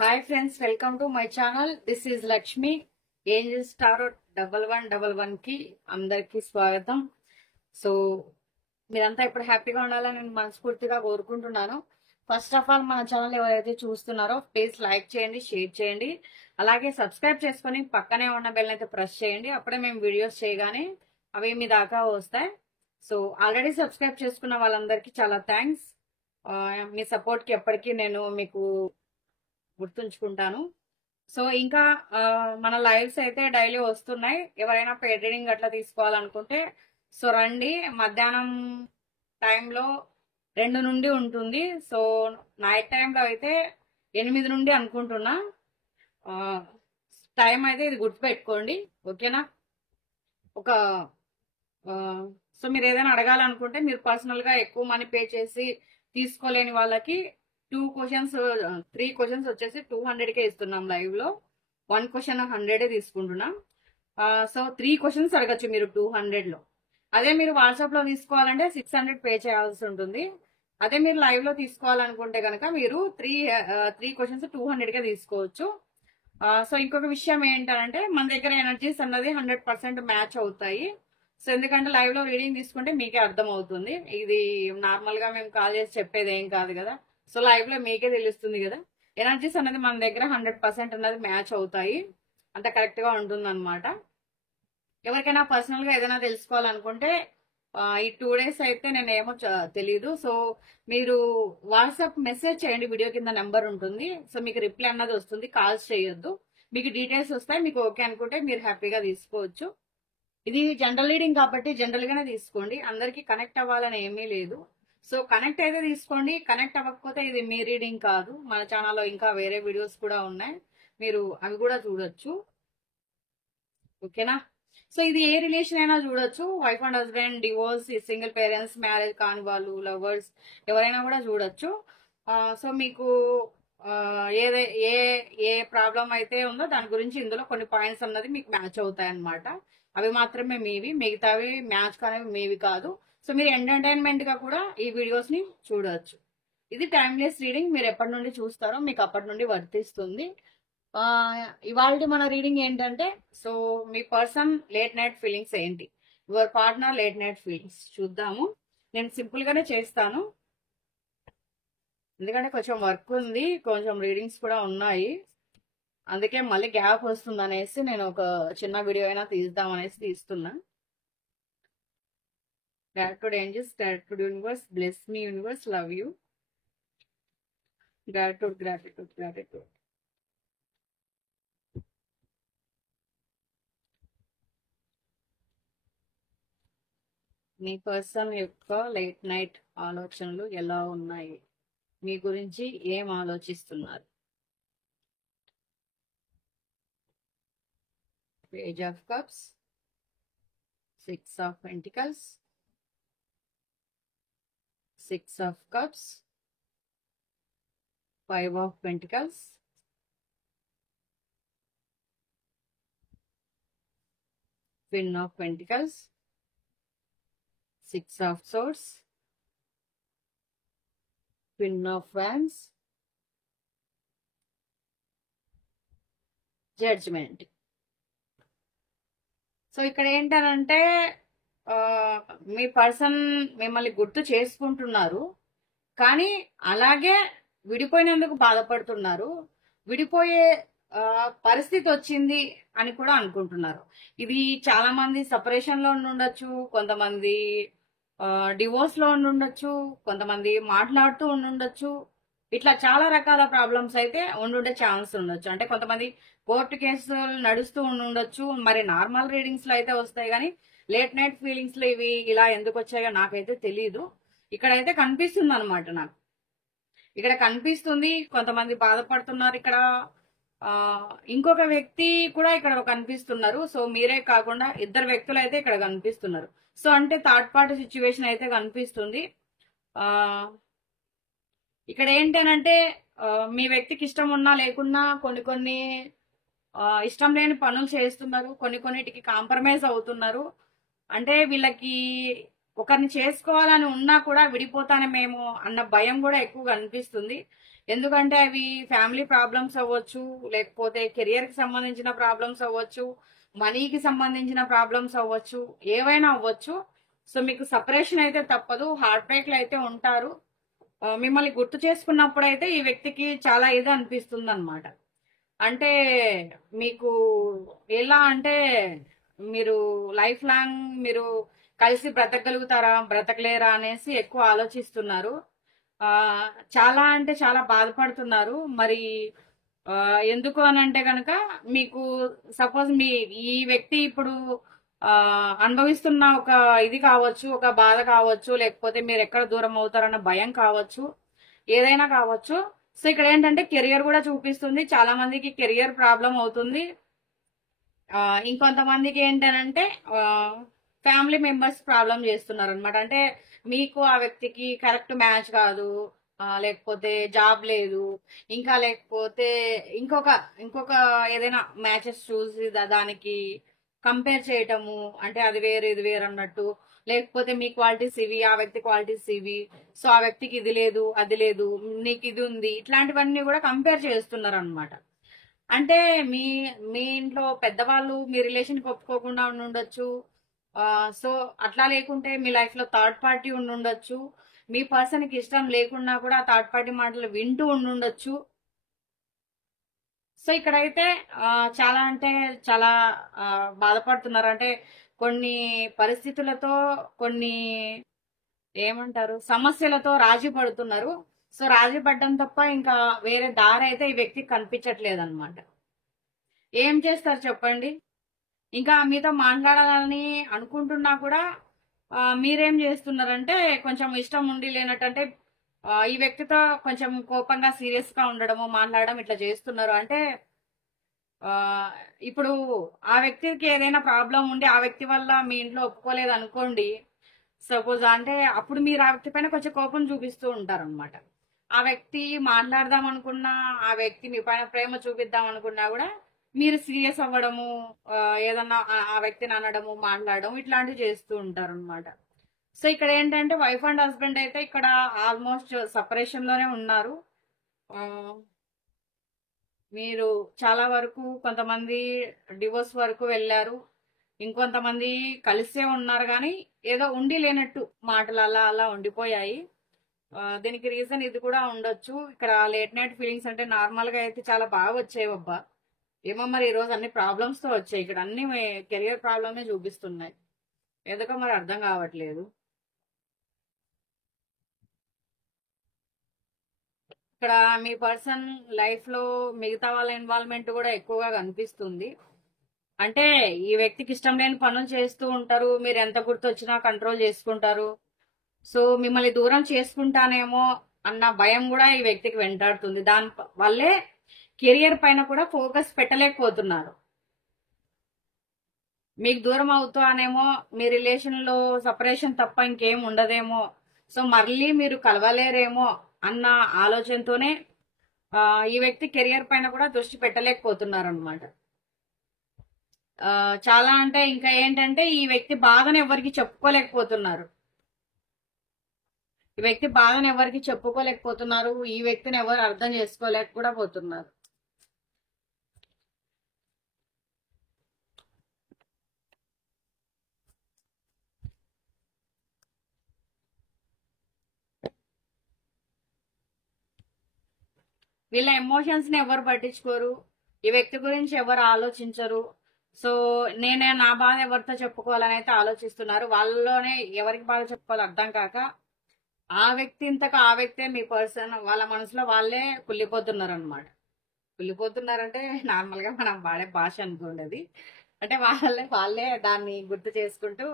Hi friends, welcome to my channel. This is Lakshmi. Angels tarot 1111 కి అందరికి స్వాగతం. So మీరంతా ఇప్పుడు హ్యాపీగా ఉండాలని నేను మనస్ఫూర్తిగా కోరుకుంటున్నాను. ఫస్ట్ ఆఫ్ ఆల్ మన ఛానల్ ఎవరైతే చూస్తున్నారో ప్లీజ్ లైక్ చేయండి, షేర్ చేయండి, అలాగే సబ్స్క్రైబ్ చేసుకుని పక్కనే ఉన్న బెల్ అయితే ప్రెస్ చేయండి. అప్పుడే మేము వీడియోస్ చేయగానే అవి మీ దాకా వస్తాయి. సో ఆల్రెడీ సబ్స్క్రైబ్ చేసుకున్న వాళ్ళందరికీ చాలా థ్యాంక్స్. మీ సపోర్ట్ కి ఎప్పటికీ నేను మీకు గుర్తుంచుకుంటాను. సో ఇంకా మన లైవ్స్ అయితే డైలీ వస్తున్నాయి. ఎవరైనా పెయిడ్ రీడింగ్ అట్లా తీసుకోవాలనుకుంటే సో రండి. మధ్యాహ్నం టైంలో 2 నుండి ఉంటుంది. సో నైట్ టైంలో అయితే 8 నుండి అనుకుంటున్నా. టైం అయితే ఇది గుర్తుపెట్టుకోండి, ఓకేనా? ఒక సో మీరు ఏదైనా అడగాలనుకుంటే మీరు పర్సనల్ గా ఎక్కువ మనీ పే చేసి తీసుకోలేని వాళ్ళకి 3 క్వశ్చన్స్ వచ్చేసి 200కే ఇస్తున్నాం లైవ్ లో. 1 క్వశ్చన్ 100 తీసుకుంటున్నాం. సో 3 క్వశ్చన్స్ అడగచ్చు మీరు 200 లో. అదే మీరు వాట్సాప్ లో తీసుకోవాలంటే 600 పే చేయాల్సి ఉంటుంది. అదే మీరు లైవ్ లో తీసుకోవాలనుకుంటే కనుక మీరు 3 క్వశ్చన్స్ 200కే తీసుకోవచ్చు. సో ఇంకొక విషయం ఏంటంటే మన దగ్గర ఎనర్జీస్ అన్నది 100% మ్యాచ్ అవుతాయి. సో ఎందుకంటే లైవ్ లో రీడింగ్ తీసుకుంటే మీకే అర్థం అవుతుంది. ఇది నార్మల్ గా మేము కాల్ చేసి చెప్పేది ఏం కాదు కదా. సో లైవ్ లో మీకే తెలుస్తుంది కదా. ఎనర్జీస్ అనేది మన దగ్గర 100% అన్నది మ్యాచ్ అవుతాయి. అంత కరెక్ట్ గా ఉంటుంది అనమాట. ఎవరికైనా పర్సనల్ గా ఏదైనా తెలుసుకోవాలనుకుంటే ఈ 2 days అయితే నేనేమో తెలీదు. సో మీరు వాట్సాప్ మెసేజ్ చేయండి, వీడియో కింద నెంబర్ ఉంటుంది. సో మీకు రిప్లై అన్నది వస్తుంది, కాల్స్ చేయొద్దు. మీకు డీటెయిల్స్ వస్తాయి. మీకు ఓకే అనుకుంటే మీరు హ్యాపీగా తీసుకోవచ్చు. ఇది జనరల్ రీడింగ్ కాబట్టి జనరల్ గానే తీసుకోండి. అందరికి కనెక్ట్ అవ్వాలని ఏమీ లేదు. సో కనెక్ట్ అయితే తీసుకోండి, కనెక్ట్ అవ్వకపోతే ఇది మీ రీడింగ్ కాదు. మన ఛానల్లో ఇంకా వేరే వీడియోస్ కూడా ఉన్నాయి, మీరు అవి కూడా చూడొచ్చు, ఓకేనా? సో ఇది ఏ రిలేషన్ అయినా చూడొచ్చు. Wife and husband, divorce, single parents, marriage కాని వాళ్ళు, లవర్స్, ఎవరైనా కూడా చూడొచ్చు. సో మీకు ఏ ఏ ప్రాబ్లం అయితే ఉందో దాని గురించి ఇందులో కొన్ని పాయింట్స్ అన్నది మీకు మ్యాచ్ అవుతాయి అన్నమాట. అవి మాత్రమే మీవి, మిగతావి మ్యాచ్ కానివి మీవి కాదు. సో మీరు ఎంటర్టైన్మెంట్ గా కూడా ఈ వీడియోస్ ని చూడొచ్చు. ఇది టైమ్లెస్ రీడింగ్. మీరు ఎప్పటి నుండి చూస్తారో మీకు అప్పటి నుండి వర్తిస్తుంది. ఇవాళ మన రీడింగ్ ఏంటంటే, సో మీ పర్సన్ లేట్ నైట్ ఫీలింగ్స్ ఏంటి, your partner late night feelings చూద్దాము. నేను సింపుల్ గానే చేస్తాను ఎందుకంటే కొంచెం వర్క్ ఉంది, కొంచెం రీడింగ్స్ కూడా ఉన్నాయి. అందుకే మళ్ళీ గ్యాప్ వస్తుంది అనేసి నేను ఒక చిన్న వీడియో అయినా తీద్దాం అనేసి తీస్తున్నా. Gratitude angels, gratitude universe, bless me universe, love you. Gratitude, gratitude, gratitude. Me person యొక్క లేట్ నైట్ ఆలోచనలు ఎలా ఉన్నాయి, మీ గురించి ఏం ఆలోచిస్తున్నారు? Page of cups, 6 of Pentacles, 6 of Cups, 5 of Pentacles, Queen of Pentacles, 6 of Swords, Queen of Wands, Judgment. So ఇక్కడ ఏంటనంటే మీ person మిమ్మల్ని గుర్తు చేసుకుంటున్నారు, కానీ అలాగే విడిపోయినందుకు బాధపడుతున్నారు. విడిపోయే పరిస్థితి వచ్చింది అని కూడా అనుకుంటున్నారు. ఇది చాలా మంది సెపరేషన్ లో ఉండొచ్చు, కొంతమంది డివోర్స్ లో ఉండొచ్చు, కొంతమంది మాట్లాడుతూ ఉండొచ్చు. ఇట్లా చాలా రకాల ప్రాబ్లమ్స్ అయితే ఉండే ఛాన్స్ ఉండొచ్చు. అంటే కొంతమంది కోర్టు కేసులు నడుస్తూ ఉండొచ్చు. మరి నార్మల్ రీడింగ్స్ లో అయితే వస్తాయి, కానీ లేట్ నైట్ ఫీలింగ్స్ లో ఇవి ఇలా ఎందుకు వచ్చాయో నాకైతే తెలియదు. ఇక్కడైతే కనిపిస్తుంది అనమాట, నాకు ఇక్కడ కనిపిస్తుంది. కొంతమంది బాధపడుతున్నారు. ఇక్కడ ఇంకొక వ్యక్తి కూడా ఇక్కడ కనిపిస్తున్నారు. సో మీరే కాకుండా 2 వ్యక్తులు అయితే ఇక్కడ కనిపిస్తున్నారు. సో అంటే థర్డ్ పార్టీ సిచ్యువేషన్ అయితే కనిపిస్తుంది. ఇక్కడ ఏంటనంటే మీ వ్యక్తికి ఇష్టం ఉన్నా లేకున్నా కొన్ని ఇష్టం లేని పనులు చేస్తున్నారు, కొన్నిటికి కాంప్రమైజ్ అవుతున్నారు. అంటే వీళ్ళకి ఒకరిని చేసుకోవాలని ఉన్నా కూడా విడిపోతానేమేమో అన్న భయం కూడా ఎక్కువగా అనిపిస్తుంది. ఎందుకంటే అవి ఫ్యామిలీ ప్రాబ్లమ్స్ అవ్వచ్చు, లేకపోతే కెరియర్ కి సంబంధించిన ప్రాబ్లమ్స్ అవ్వచ్చు, మనీకి సంబంధించిన ప్రాబ్లమ్స్ అవ్వచ్చు, ఏవైనా అవ్వచ్చు. సో మీకు సపరేషన్ అయితే తప్పదు, హార్ట్ బ్రేక్ అయితే ఉంటారు. మిమ్మల్ని గుర్తు చేసుకున్నప్పుడు అయితే ఈ వ్యక్తికి చాలా ఇది అనిపిస్తుంది అనమాట. అంటే మీకు ఎలా అంటే మీరు లైఫ్ లాంగ్ మీరు కలిసి బ్రతకగలుగుతారా బ్రతకలేరా అనేసి ఎక్కువ ఆలోచిస్తున్నారు. ఆ చాలా అంటే చాలా బాధపడుతున్నారు. మరి ఎందుకు అని అంటే కనుక మీకు సపోజ్ ఈ వ్యక్తి ఇప్పుడు అనుభవిస్తున్న ఒక ఇది కావచ్చు, ఒక బాధ కావచ్చు, లేకపోతే మీరు ఎక్కడ దూరం అవుతారన్న భయం కావచ్చు, ఏదైనా కావచ్చు. సో ఇక్కడ ఏంటంటే కెరియర్ కూడా చూపిస్తుంది, చాలా మందికి కెరియర్ ప్రాబ్లం అవుతుంది. ఇంకొంతమందికి ఏంటంటే ఫ్యామిలీ మెంబర్స్ ప్రాబ్లం చేస్తున్నారు అనమాట. అంటే మీకు ఆ వ్యక్తికి కరెక్ట్ మ్యాచ్ కాదు, లేకపోతే జాబ్ లేదు, ఇంకా లేకపోతే ఇంకొక ఏదైనా మ్యాచెస్ చూసి దానికి కంపేర్ చేయటము, అంటే అది వేరు ఇది వేరు అన్నట్టు, లేకపోతే మీ క్వాలిటీస్ ఇవి, ఆ వ్యక్తి క్వాలిటీస్ ఇవి, సో ఆ వ్యక్తికి ఇది లేదు అది లేదు, నీకు ఇది ఉంది, ఇట్లాంటివన్నీ కూడా కంపేర్ చేస్తున్నారు అనమాట. అంటే మీ మీ ఇంట్లో పెద్దవాళ్ళు మీ రిలేషన్ కి ఒప్పుకోకుండా ఉండొచ్చు. సో అట్లా లేకుంటే మీ లైఫ్ లో థర్డ్ పార్టీ ఉండొచ్చు. మీ పర్సన్ కి ఇష్టం లేకున్నా కూడా ఆ థర్డ్ పార్టీ మాటలు వింటూ ఉండొచ్చు. సో ఇక్కడైతే చాలా అంటే చాలా బాధపడుతున్నారు. అంటే కొన్ని పరిస్థితులతో, కొన్ని ఏమంటారు సమస్యలతో రాజీ పడుతున్నారు. సో రాజీ పడ్డం తప్ప ఇంకా వేరే దారి అయితే ఈ వ్యక్తికి కనిపించట్లేదు అనమాట. ఏం చేస్తారు చెప్పండి? ఇంకా మీతో మాట్లాడాలని అనుకుంటున్నా కూడా మీరేం చేస్తున్నారంటే కొంచెం ఇష్టం ఉండి లేనట్టంటే ఈ వ్యక్తితో కొంచెం కోపంగా సీరియస్ గా ఉండడము, మాట్లాడడం ఇట్లా చేస్తున్నారు. అంటే ఇప్పుడు ఆ వ్యక్తికి ఏదైనా ప్రాబ్లం ఉండి ఆ వ్యక్తి వల్ల మీ ఇంట్లో ఒప్పుకోలేదు అనుకోండి, సపోజ్ అంటే అప్పుడు మీరు ఆ వ్యక్తి పైన కొంచెం కోపం చూపిస్తూ ఉంటారు అనమాట. ఆ వ్యక్తి మాట్లాడదాం అనుకున్నా, ఆ వ్యక్తి మీ పైన ప్రేమ చూపిద్దాం అనుకున్నా కూడా మీరు సీరియస్ అవ్వడము, ఏదన్నా ఆ వ్యక్తిని అనడము, మాట్లాడడం ఇట్లాంటివి చేస్తూ ఉంటారు అనమాట. సో ఇక్కడ ఏంటంటే వైఫ్ అండ్ హస్బెండ్ అయితే ఇక్కడ ఆల్మోస్ట్ సపరేషన్ లోనే ఉన్నారు. మీరు చాలా వరకు కొంతమంది డివోర్స్ వరకు వెళ్ళారు, ఇంకొంతమంది కలిసే ఉన్నారు, కానీ ఏదో ఉండి లేనట్టు మాటలు అలా అలా ఉండిపోయాయి. దీనికి రీజన్ ఇది కూడా ఉండొచ్చు. ఇక్కడ లేట్ నైట్ ఫీలింగ్స్ అంటే నార్మల్ గా అయితే చాలా బాగా వచ్చాయి అబ్బా. ఏమో మరి ఈ రోజు అన్ని ప్రాబ్లమ్స్ తో వచ్చాయి. ఇక్కడ అన్ని కెరియర్ ప్రాబ్లమే చూపిస్తున్నాయి. ఎందుకో మరి అర్థం కావట్లేదు. ఇక్కడ మీ పర్సన్ లైఫ్ లో మిగతా వాళ్ళ ఇన్వాల్వ్మెంట్ కూడా ఎక్కువగా కనిపిస్తుంది. అంటే ఈ వ్యక్తికి ఇష్టం లేని పనులు చేస్తూ ఉంటారు, మీరు ఎంత గుర్తొచ్చినా కంట్రోల్ చేసుకుంటారు. సో మిమ్మల్ని దూరం చేసుకుంటానేమో అన్న భయం కూడా ఈ వ్యక్తికి వెంటాడుతుంది. దాని వల్లే కెరియర్ పైన కూడా ఫోకస్ పెట్టలేకపోతున్నారు. మీకు దూరం అవుతానేమో, మీ రిలేషన్ లో సపరేషన్ తప్ప ఇంకేం ఉండదేమో, సో మళ్ళీ మీరు కలవలేరేమో అన్న ఆలోచనతోనే ఈ వ్యక్తి కెరియర్ పైన కూడా దృష్టి పెట్టలేకపోతున్నారు అనమాట. చాలా అంటే ఇంకా ఏంటంటే ఈ వ్యక్తి బాధను ఎవరికి చెప్పుకోలేకపోతున్నారు. ఈ వ్యక్తి బాధను ఎవరికి చెప్పుకోలేకపోతున్నారు. ఈ వ్యక్తిని ఎవరు అర్థం చేసుకోలేక కూడా పోతున్నారు. వీళ్ళ ఎమోషన్స్ ని ఎవరు పట్టించుకోరు, ఈ వ్యక్తి గురించి ఎవరు ఆలోచించరు. సో నేనే నా బాధ ఎవరితో చెప్పుకోవాలని అయితే ఆలోచిస్తున్నారు. వాళ్ళలోనే ఎవరికి బాధ చెప్పుకోవాలో అర్థం కాక ఆ వ్యక్తి ఇంతకు ఆ వ్యక్తే మీ పర్సన్ వాళ్ళ మనసులో వాళ్ళే కుళ్ళిపోతున్నారు అనమాట. కుళ్ళిపోతున్నారంటే నార్మల్ గా మనం వాడే భాష అనుకోండి. అంటే వాళ్ళే దాన్ని గుర్తు చేసుకుంటూ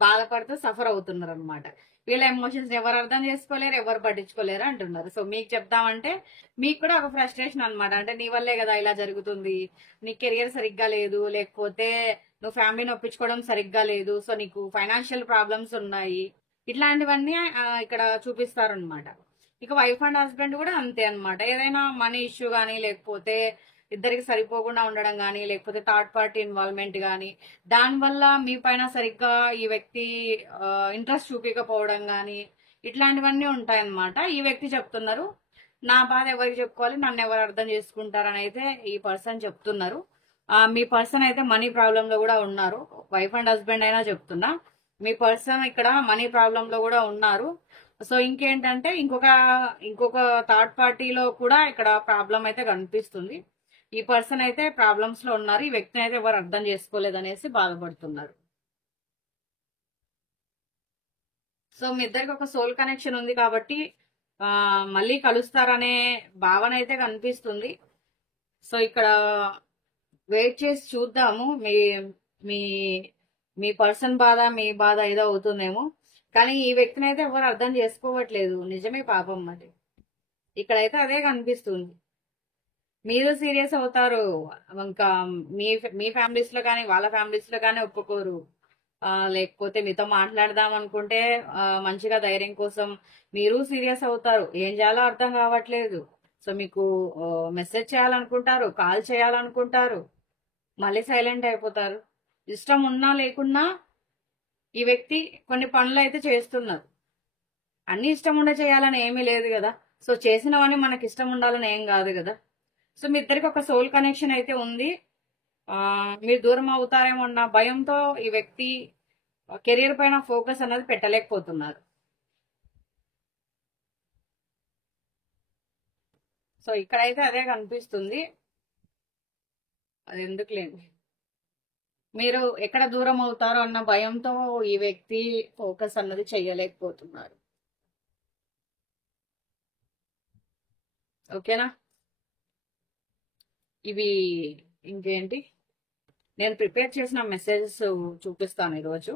బాధపడుతూ సఫర్ అవుతున్నారు అనమాట. వీళ్ళ ఎమోషన్స్ ఎవరు అర్థం చేసుకోలేరు, ఎవరు పట్టించుకోలేరు అంటున్నారు. సో మీకు చెప్తామంటే మీకు కూడా ఒక ఫ్రస్ట్రేషన్ అనమాట. అంటే నీ వల్లే కదా ఇలా జరుగుతుంది, నీ కెరియర్ సరిగ్గా లేదు, లేకపోతే నువ్వు ఫ్యామిలీని ఒప్పించుకోవడం సరిగ్గా లేదు, సో నీకు ఫైనాన్షియల్ ప్రాబ్లమ్స్ ఉన్నాయి, ఇట్లాంటివన్నీ ఇక్కడ చూపిస్తారు అనమాట. ఇక వైఫ్ అండ్ హస్బెండ్ కూడా అంతే అనమాట. ఏదైనా మనీ ఇష్యూ కానీ, లేకపోతే ఇద్దరికి సరిపోకుండా ఉండడం కానీ, లేకపోతే థర్డ్ పార్టీ ఇన్వాల్వ్మెంట్ కానీ, దానివల్ల మీ పైన సరిగ్గా ఈ వ్యక్తి ఇంట్రెస్ట్ చూపించకపోవడం కానీ, ఇట్లాంటివన్నీ ఉంటాయన్నమాట. ఈ వ్యక్తి చెప్తున్నారు నా బాధ ఎవరికి చెప్పుకోవాలి, నన్ను ఎవరు అర్థం చేసుకుంటారని అయితే ఈ పర్సన్ చెప్తున్నారు. మీ పర్సన్ అయితే మనీ ప్రాబ్లం లో కూడా ఉన్నారు. వైఫ్ అండ్ హస్బెండ్ అయినా చెప్తున్నా, మీ పర్సన్ ఇక్కడ మనీ ప్రాబ్లం లో కూడా ఉన్నారు. సో ఇంకేంటంటే ఇంకొక థర్డ్ పార్టీలో కూడా ఇక్కడ ప్రాబ్లం అయితే కనిపిస్తుంది. ఈ పర్సన్ అయితే ప్రాబ్లమ్స్ లో ఉన్నారు. ఈ వ్యక్తిని అయితే ఎవరు అర్థం చేసుకోలేదనేసి బాధపడుతున్నారు. సో మీ ఇద్దరికి ఒక సోల్ కనెక్షన్ ఉంది కాబట్టి మళ్ళీ కలుస్తారనే భావన అయితే కనిపిస్తుంది. సో ఇక్కడ వెయిట్ చేసి చూద్దాము. మీ మీ పర్సన్ బాధ మీ బాధ ఏదో అవుతుందేమో, కానీ ఈ వ్యక్తిని అయితే ఎవరు అర్థం చేసుకోవట్లేదు. నిజమే పాపం. మరి ఇక్కడైతే అదే కనిపిస్తుంది. మీరు సీరియస్ అవుతారు, ఇంకా మీ మీ ఫ్యామిలీస్ లో కానీ వాళ్ళ ఫ్యామిలీస్ లో కానీ ఒప్పుకోరు. లేకపోతే మీతో మాట్లాడదాం అనుకుంటే మంచిగా ధైర్యం కోసం మీరు సీరియస్ అవుతారు. ఏం చేయాలో అర్థం కావట్లేదు. సో మీకు మెసేజ్ చేయాలనుకుంటారు, కాల్ చేయాలనుకుంటారు, మళ్ళీ సైలెంట్ అయిపోతారు. ఇష్టం ఉన్నా లేకున్నా ఈ వ్యక్తి కొన్ని పనులు అయితే చేస్తున్నారు. అన్ని ఇష్టం ఉండే చేయాలని ఏమీ లేదు కదా. సో చేసినవన్నీ మనకి ఇష్టం ఉండాలని ఏం కాదు కదా. సో మీ ఇద్దరికి ఒక సోల్ కనెక్షన్ అయితే ఉంది. మీరు దూరం అవుతారేమో అన్న భయంతో ఈ వ్యక్తి కెరీర్ పైన ఫోకస్ అనేది పెట్టలేకపోతున్నారు. సో ఇక్కడైతే అదే కనిపిస్తుంది. అది ఎందుకులేండి, మీరు ఎక్కడ దూరం అవుతారో అన్న భయంతో ఈ వ్యక్తి ఫోకస్ అన్నది చెయ్యలేకపోతున్నారు. ఓకేనా? ఇవి ఇంకేంటి, నేను ప్రిపేర్ చేసిన మెసేజెస్ చూపిస్తాను ఈరోజు.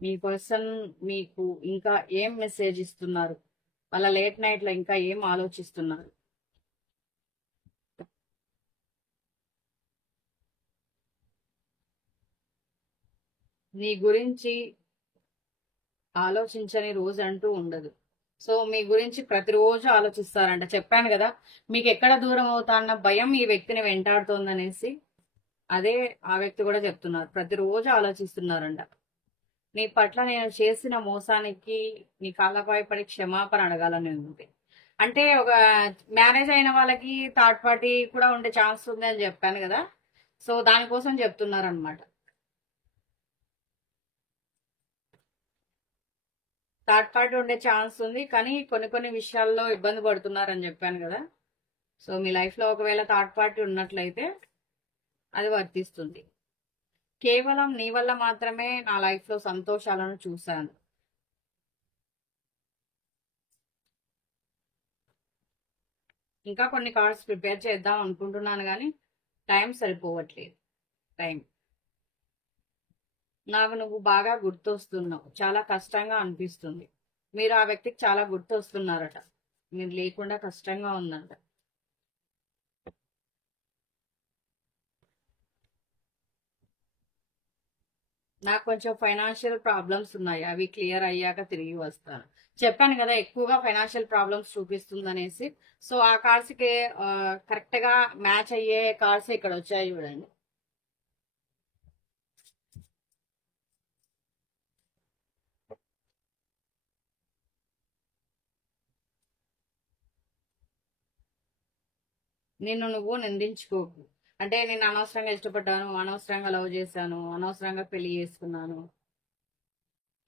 మీ పర్సన్ మీకు ఇంకా ఏం మెసేజ్ ఇస్తున్నారు, వాళ్ళ లేట్ నైట్ లో ఇంకా ఏం ఆలోచిస్తున్నారు? మీ గురించి ఆలోచించని రోజు అంటూ ఉండదు. సో మీ గురించి ప్రతిరోజు ఆలోచిస్తారంట. చెప్పాను కదా, మీకు ఎక్కడ దూరం అవుతా అన్న భయం ఈ వ్యక్తిని వెంటాడుతోందనేసి. అదే ఆ వ్యక్తి కూడా చెప్తున్నారు, ప్రతిరోజు ఆలోచిస్తున్నారంట. నీ పట్ల నేను చేసిన మోసానికి నీ కాళ్ళపై పడి క్షమాపణ అడగాలని ఉంది. అంటే ఒక మ్యారేజ్ అయిన వాళ్ళకి థర్డ్ పార్టీ కూడా ఉండే ఛాన్స్ ఉంది అని చెప్పాను కదా. సో దానికోసం చెప్తున్నారనమాట. థర్డ్ పార్టీ ఉండే ఛాన్స్ ఉంది, కానీ కొన్ని విషయాల్లో ఇబ్బంది పడుతున్నారని చెప్పాను కదా. సో మీ లైఫ్ లో ఒకవేళ థర్డ్ పార్టీ ఉన్నట్లయితే అది వర్తిస్తుంది. కేవలం నీ వల్ల మాత్రమే నా లైఫ్ లో సంతోషాలను చూశాను. ఇంకా కొన్ని కార్డ్స్ ప్రిపేర్ చేద్దాం అనుకుంటున్నాను, కానీ టైం సరిపోవట్లేదు. టైం నాకు నువ్వు బాగా గుర్తొస్తున్నావు, చాలా కష్టంగా అనిపిస్తుంది. మీరు ఆ వ్యక్తికి చాలా గుర్తొస్తున్నారట. మీరు లేకుండా కష్టంగా ఉందంట. నాకు కొంచెం ఫైనాన్షియల్ ప్రాబ్లమ్స్ ఉన్నాయి, అవి క్లియర్ అయ్యాక తిరిగి వస్తాను. చెప్పాను కదా ఎక్కువగా ఫైనాన్షియల్ ప్రాబ్లమ్స్ చూపిస్తుందనేసి. సో ఆ కార్డ్స్ కి కరెక్ట్ గా మ్యాచ్ అయ్యే కార్డ్స్ ఇక్కడ వచ్చాయి చూడండి. నిన్ను నువ్వు నిందించుకోకు. అంటే నేను అనవసరంగా ఇష్టపడ్డాను, అనవసరంగా లవ్ చేశాను, అనవసరంగా పెళ్లి చేసుకున్నాను,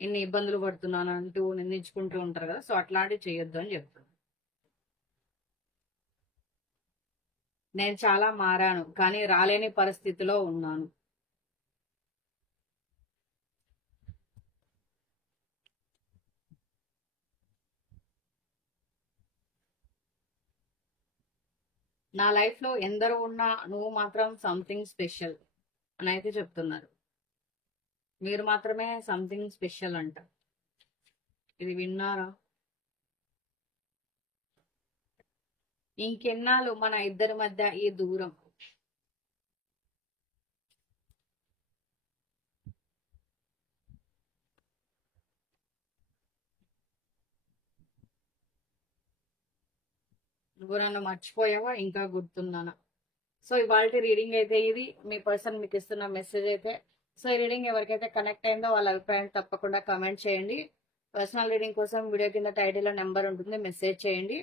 ఇన్ని ఇబ్బందులు పడుతున్నాను అంటూ నిందించుకుంటూ ఉంటారు కదా. సో అట్లాంటివి చేయొద్దు అని చెప్తాను. నేను చాలా మారాను, కానీ రాలేని పరిస్థితిలో ఉన్నాను. నా లైఫ్ లో ఎందరో ఉన్నా నువ్వు మాత్రం సంథింగ్ స్పెషల్ అని అయితే చెప్తున్నారు. మీరు మాత్రమే సంథింగ్ స్పెషల్ అంట. ఇది విన్నారా? ఇంకెన్నాళ్ళు మన ఇద్దరి మధ్య ఈ దూరం. నువ్వు నన్ను మర్చిపోయావా, ఇంకా గుర్తున్నానా? సో ఇవాళ రీడింగ్ అయితే ఇది. మీ పర్సన్ మీకు ఇస్తున్న మెసేజ్ అయితే. సో ఈ రీడింగ్ ఎవరికైతే కనెక్ట్ అయిందో వాళ్ళ అభిప్రాయం తప్పకుండా కమెంట్ చేయండి. పర్సనల్ రీడింగ్ కోసం వీడియో కింద టైటిల్లో నెంబర్ ఉంటుంది, మెసేజ్ చేయండి.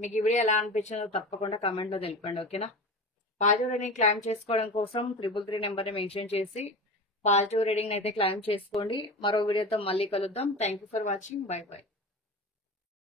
మీకు ఈ వీడియో ఎలా అనిపించిందో తప్పకుండా కమెంట్ లో తెలిపండి, ఓకేనా? పాజిటివ్ రీడింగ్ క్లైమ్ చేసుకోవడం కోసం 333 నెంబర్ని మెన్షన్ చేసి పాజిటివ్ రీడింగ్ అయితే క్లైమ్ చేసుకోండి. మరో వీడియోతో మళ్ళీ కలుద్దాం. Thank you for watching. By by.